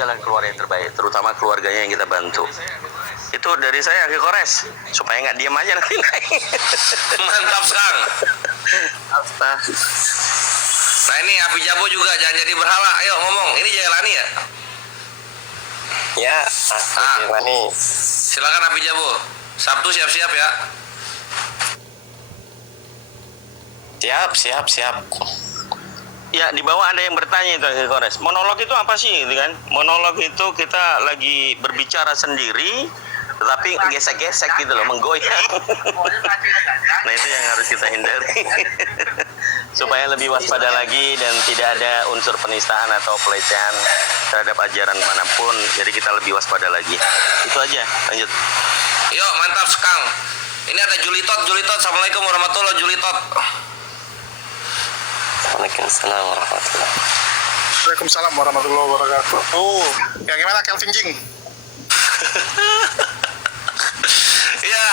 jalan keluar yang terbaik, terutama keluarganya yang kita bantu. Itu dari saya, Ki Kores, supaya nggak diam aja nanti naik. Mantap, Kang. Astaga. Nah ini Api Jabo juga jangan jadi berhala. Ayo ngomong, ini Jailani ya? Ya, Jailani. Silakan Api Jabo. Sabtu siap-siap ya. Siap. Ya, di bawah ada yang bertanya itu, Ki Kores. Monolog itu apa sih, gitu kan? Monolog itu kita lagi berbicara sendiri, tetapi gesek-gesek gitu loh, menggoyang. Nah, itu yang harus kita hindari. Supaya lebih waspada lagi dan tidak ada unsur penistaan atau pelecehan terhadap ajaran manapun. Jadi kita lebih waspada lagi. Itu aja, lanjut. Yuk, mantap, Kang. Ini ada Julitot. Assalamualaikum warahmatullahi Julitot. Waalaikumsalam warahmatullahi. Waalaikumsalam warahmatullahi wabarakatuh. Ya gimana Kelvin Jing? Ya,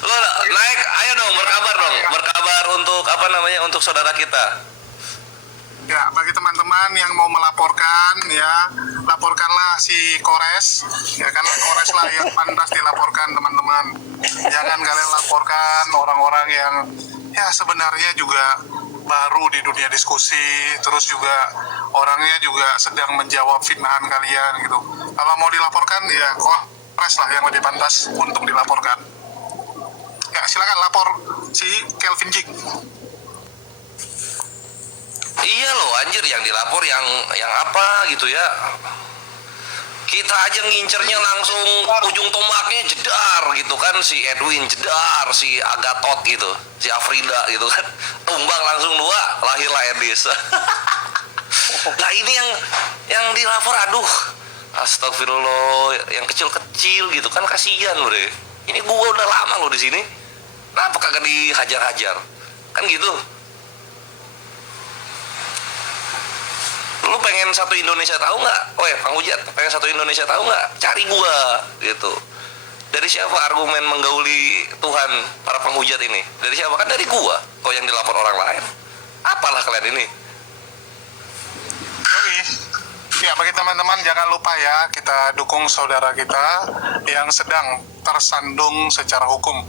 lo naik, ayo dong berkabar untuk apa namanya, untuk saudara kita. Ya, bagi teman-teman yang mau melaporkan, ya laporkanlah si Kores, ya karena Kores lah yang pantas dilaporkan teman-teman. Jangan kalian laporkan orang-orang yang ya sebenarnya juga baru di dunia diskusi, terus juga orangnya juga sedang menjawab fitnahan kalian gitu. Kalau mau dilaporkan ya Kores lah yang lebih pantas untuk dilaporkan. Ya silakan lapor si Kelvin Jing. Iya loh anjir, yang dilapor yang apa gitu ya. Kita aja ngincernya langsung ujung tombaknya jedar gitu kan, si Edwin jedar, si Agatot gitu, si Afrida gitu kan, tumbang langsung 2, lahirlah Edis. Nah ini yang dilapor, aduh astagfirullah, yang kecil-kecil gitu kan, kasihan loh deh. Ini gua udah lama loh di sini, kenapa kagak dihajar-hajar kan gitu. Lu pengen satu Indonesia tahu nggak? Kang Hujat, pengen satu Indonesia tahu nggak? Cari gua gitu. Dari siapa argumen menggauli Tuhan para penghujat ini? Dari siapa? Kan dari gua. Kok yang dilapor orang lain? Apalah kalian ini? Oke. Ya bagi teman-teman jangan lupa ya, kita dukung saudara kita yang sedang tersandung secara hukum.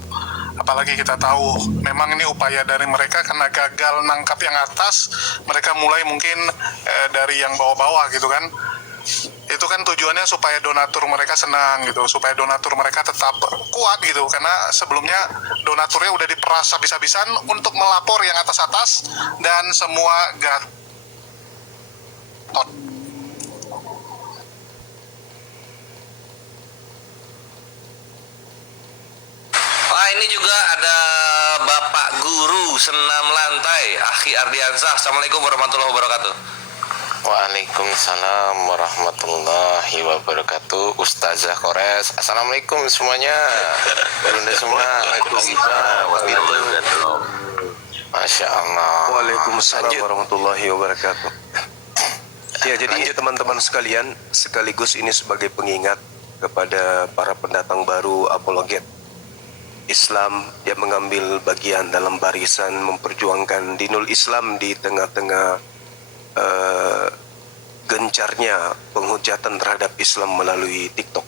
Apalagi kita tahu memang ini upaya dari mereka karena gagal nangkap yang atas, mereka mulai mungkin dari yang bawah-bawah gitu kan. Itu kan tujuannya supaya donatur mereka senang gitu, supaya donatur mereka tetap kuat gitu, karena sebelumnya donaturnya udah diperas habis-habisan untuk melapor yang atas-atas dan semua gatot. Wah ini juga ada Bapak Guru Senam Lantai, Akhi Ardiansah. Assalamualaikum warahmatullahi wabarakatuh. Waalaikumsalam warahmatullahi wabarakatuh. Ustazah Kores, assalamualaikum semuanya. Bunda semua. Waalaikumsalam warahmatullahi wabarakatuh. Masya Allah. Waalaikumsalam warahmatullahi wabarakatuh. Ya, jadi teman-teman sekalian, sekaligus ini sebagai pengingat kepada para pendatang baru apologet Islam yang mengambil bagian dalam barisan memperjuangkan dinul Islam di tengah-tengah gencarnya penghujatan terhadap Islam melalui TikTok.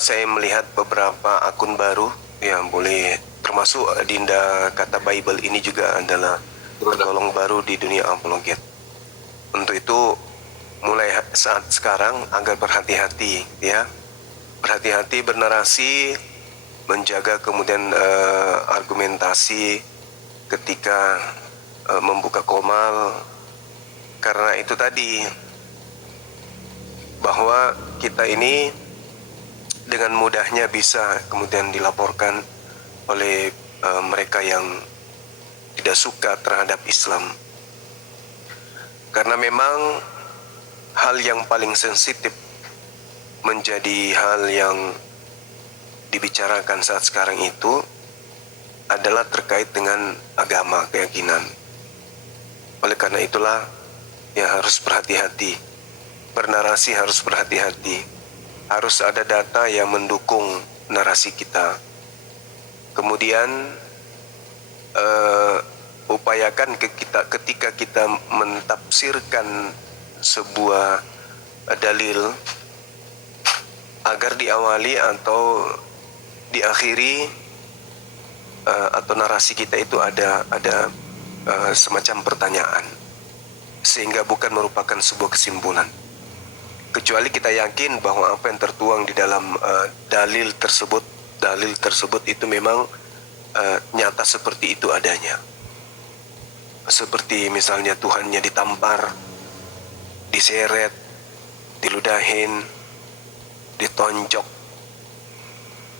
Saya melihat beberapa akun baru yang boleh termasuk Dinda Kata Bible ini juga adalah tergolong baru di dunia apologet. Untuk itu mulai saat sekarang agar berhati-hati ya, berhati-hati bernarasi, menjaga kemudian argumentasi ketika membuka komal, karena itu tadi bahwa kita ini dengan mudahnya bisa kemudian dilaporkan oleh mereka yang tidak suka terhadap Islam, karena memang hal yang paling sensitif menjadi hal yang dibicarakan saat sekarang itu adalah terkait dengan agama, keyakinan. Oleh karena itulah ya harus berhati-hati, bernarasi harus berhati-hati, harus ada data yang mendukung narasi kita. Kemudian upayakan ketika kita mentafsirkan sebuah dalil agar diawali atau diakhiri atau narasi kita itu ada semacam pertanyaan, sehingga bukan merupakan sebuah kesimpulan, kecuali kita yakin bahwa apa yang tertuang di dalam dalil tersebut itu memang nyata seperti itu adanya. Seperti misalnya Tuhannya ditampar, diseret, diludahin, ditonjok,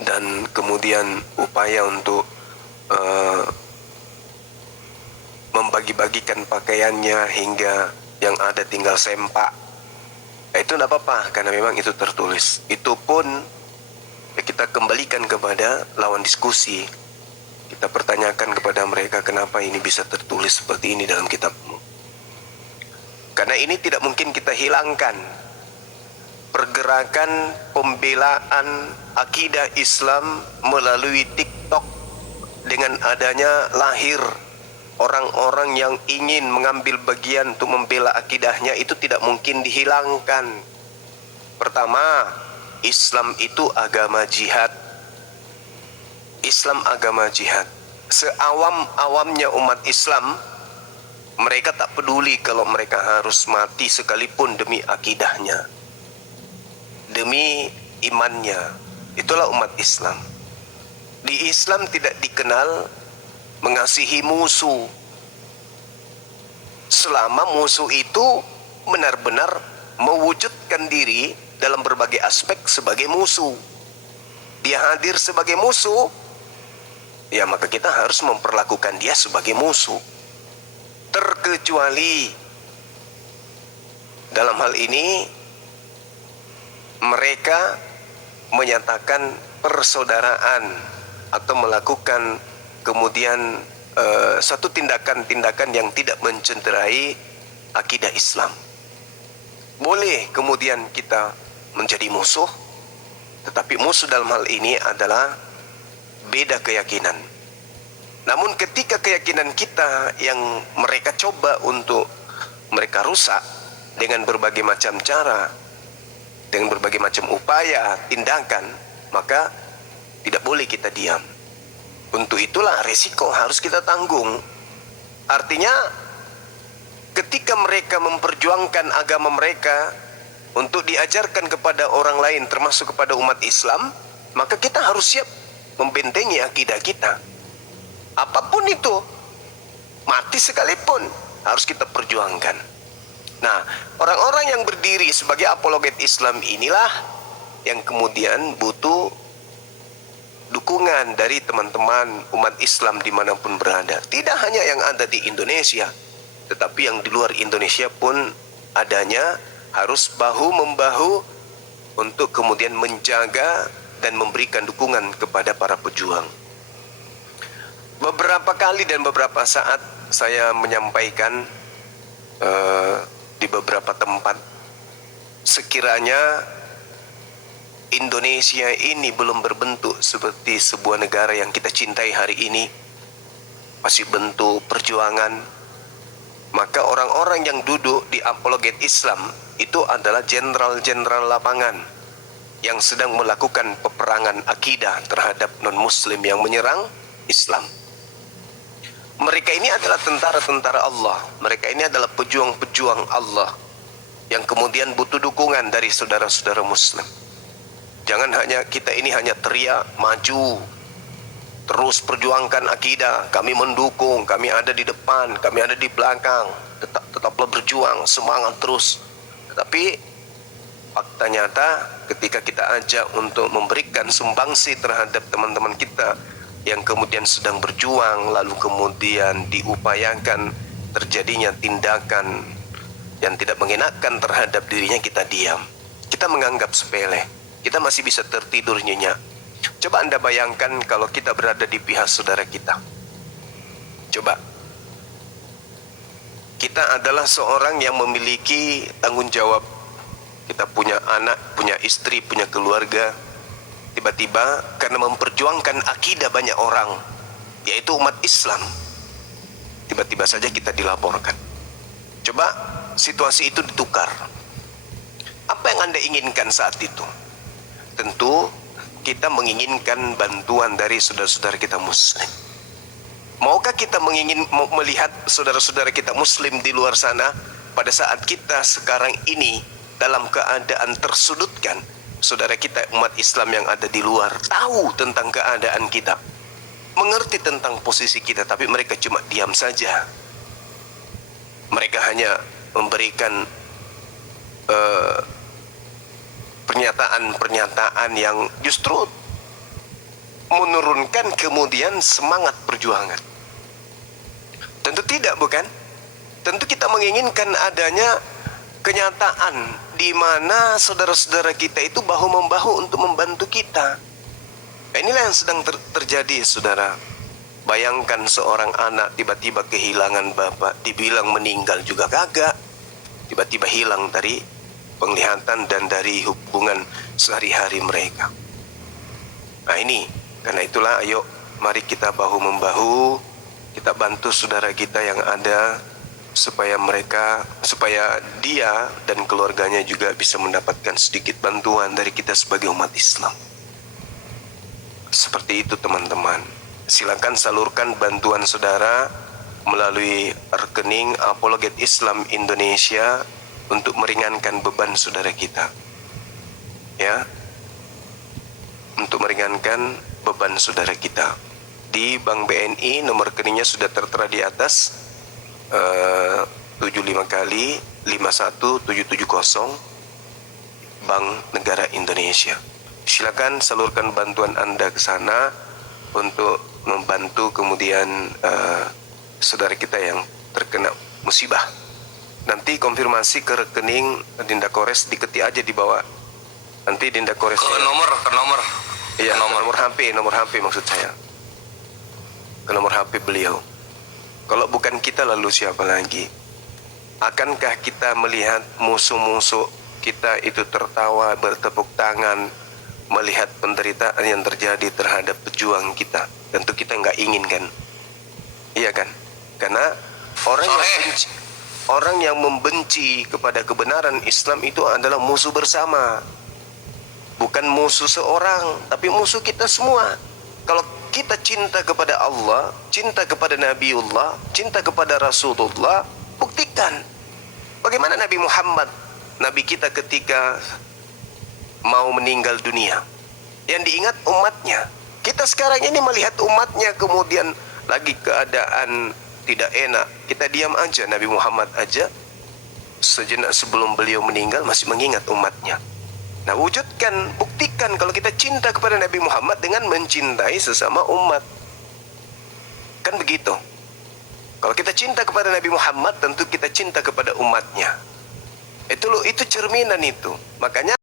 dan kemudian upaya untuk membagi-bagikan pakaiannya hingga yang ada tinggal sempak. Itu tidak apa-apa karena memang itu tertulis. Itu pun kita kembalikan kepada lawan diskusi. Kita pertanyakan kepada mereka kenapa ini bisa tertulis seperti ini dalam kitabmu. Karena ini tidak mungkin kita hilangkan. Pergerakan pembelaan akidah Islam melalui TikTok dengan adanya lahir orang-orang yang ingin mengambil bagian untuk membela akidahnya itu tidak mungkin dihilangkan. Pertama, Islam itu agama jihad. Islam agama jihad. Seawam-awamnya umat Islam, mereka tak peduli kalau mereka harus mati sekalipun demi akidahnya, demi imannya. Itulah umat Islam. Di Islam tidak dikenal mengasihi musuh, selama musuh itu benar-benar mewujudkan diri dalam berbagai aspek sebagai musuh. Dia hadir sebagai musuh, ya maka kita harus memperlakukan dia sebagai musuh. Terkecuali dalam hal ini mereka menyatakan persaudaraan atau melakukan kemudian satu tindakan-tindakan yang tidak mencederai akidah Islam. Boleh kemudian kita menjadi musuh, tetapi musuh dalam hal ini adalah beda keyakinan. Namun ketika keyakinan kita yang mereka coba untuk mereka rusak dengan berbagai macam cara, dengan berbagai macam upaya, tindakan, maka tidak boleh kita diam. Untuk itulah resiko harus kita tanggung. Artinya ketika mereka memperjuangkan agama mereka untuk diajarkan kepada orang lain termasuk kepada umat Islam, maka kita harus siap membentengi akidah kita. Apapun itu, mati sekalipun harus kita perjuangkan. Nah, orang-orang yang berdiri sebagai apologet Islam inilah yang kemudian butuh dukungan dari teman-teman umat Islam dimanapun berada. Tidak hanya yang ada di Indonesia, tetapi yang di luar Indonesia pun adanya, harus bahu-membahu untuk kemudian menjaga dan memberikan dukungan kepada para pejuang. Beberapa kali dan beberapa saat saya menyampaikan di beberapa tempat, sekiranya Indonesia ini belum berbentuk seperti sebuah negara yang kita cintai hari ini, masih bentuk perjuangan, maka orang-orang yang duduk di apologet Islam itu adalah jenderal-jenderal lapangan yang sedang melakukan peperangan akidah terhadap non-muslim yang menyerang Islam. Mereka ini adalah tentara-tentara Allah. Mereka ini adalah pejuang-pejuang Allah yang kemudian butuh dukungan dari saudara-saudara muslim. Jangan hanya kita ini hanya teriak maju, terus perjuangkan akidah, kami mendukung, kami ada di depan, kami ada di belakang, tetaplah berjuang, semangat terus. Tetapi fakta nyata ketika kita ajak untuk memberikan sumbangsi terhadap teman-teman kita yang kemudian sedang berjuang, lalu kemudian diupayakan terjadinya tindakan yang tidak mengenakan terhadap dirinya, kita diam. Kita menganggap sepele. Kita masih bisa tertidur nyenyak. Coba Anda bayangkan kalau kita berada di pihak saudara kita. Coba. Kita adalah seorang yang memiliki tanggung jawab. Kita punya anak, punya istri, punya keluarga. Tiba-tiba karena memperjuangkan akidah banyak orang, yaitu umat Islam, tiba-tiba saja kita dilaporkan. Coba situasi itu ditukar. Apa yang Anda inginkan saat itu? Tentu kita menginginkan bantuan dari saudara-saudara kita muslim. Maukah kita melihat saudara-saudara kita muslim di luar sana pada saat kita sekarang ini dalam keadaan tersudutkan? Saudara kita umat Islam yang ada di luar tahu tentang keadaan kita, mengerti tentang posisi kita, tapi mereka cuma diam saja. Mereka hanya memberikan pernyataan-pernyataan yang justru menurunkan kemudian semangat perjuangan. Tentu tidak, bukan? Tentu kita menginginkan adanya kenyataan di mana saudara-saudara kita itu bahu-membahu untuk membantu kita. Inilah yang sedang terjadi, saudara. Bayangkan seorang anak tiba-tiba kehilangan bapak, dibilang meninggal juga kagak. Tiba-tiba hilang dari penglihatan dan dari hubungan sehari-hari mereka. Nah ini, karena itulah ayo mari kita bahu-membahu, kita bantu saudara kita yang ada supaya dia dan keluarganya juga bisa mendapatkan sedikit bantuan dari kita sebagai umat Islam. Seperti itu teman-teman. Silakan salurkan bantuan saudara melalui rekening Apologet Islam Indonesia untuk meringankan beban saudara kita. Ya. Untuk meringankan beban saudara kita. Di Bank BNI nomor rekeningnya sudah tertera di atas 75 kali 51770 Bank Negara Indonesia. Silakan salurkan bantuan Anda ke sana untuk membantu kemudian saudara kita yang terkena musibah. Nanti konfirmasi ke rekening Dinda Kores, diketik aja di bawah. Nanti Dinda Kores ke nomor. Iya, nomor HP maksud saya. Ke nomor HP beliau. Kalau bukan kita lalu siapa lagi? Akankah kita melihat musuh-musuh kita itu tertawa bertepuk tangan melihat penderitaan yang terjadi terhadap pejuang kita? Tentu kita nggak ingin kan? Iya kan? Karena orang yang membenci kepada kebenaran Islam itu adalah musuh bersama. Bukan musuh seorang, tapi musuh kita semua. Kalau kita cinta kepada Allah, cinta kepada Nabiullah, cinta kepada Rasulullah, buktikan. Bagaimana Nabi Muhammad, Nabi kita ketika mau meninggal dunia, yang diingat umatnya. Kita sekarang ini melihat umatnya kemudian lagi keadaan tidak enak, kita diam aja. Nabi Muhammad aja sejenak sebelum beliau meninggal masih mengingat umatnya. Nah, wujudkan, buktikan kalau kita cinta kepada Nabi Muhammad dengan mencintai sesama umat. Kan begitu. Kalau kita cinta kepada Nabi Muhammad, tentu kita cinta kepada umatnya. Itu cerminan itu. Makanya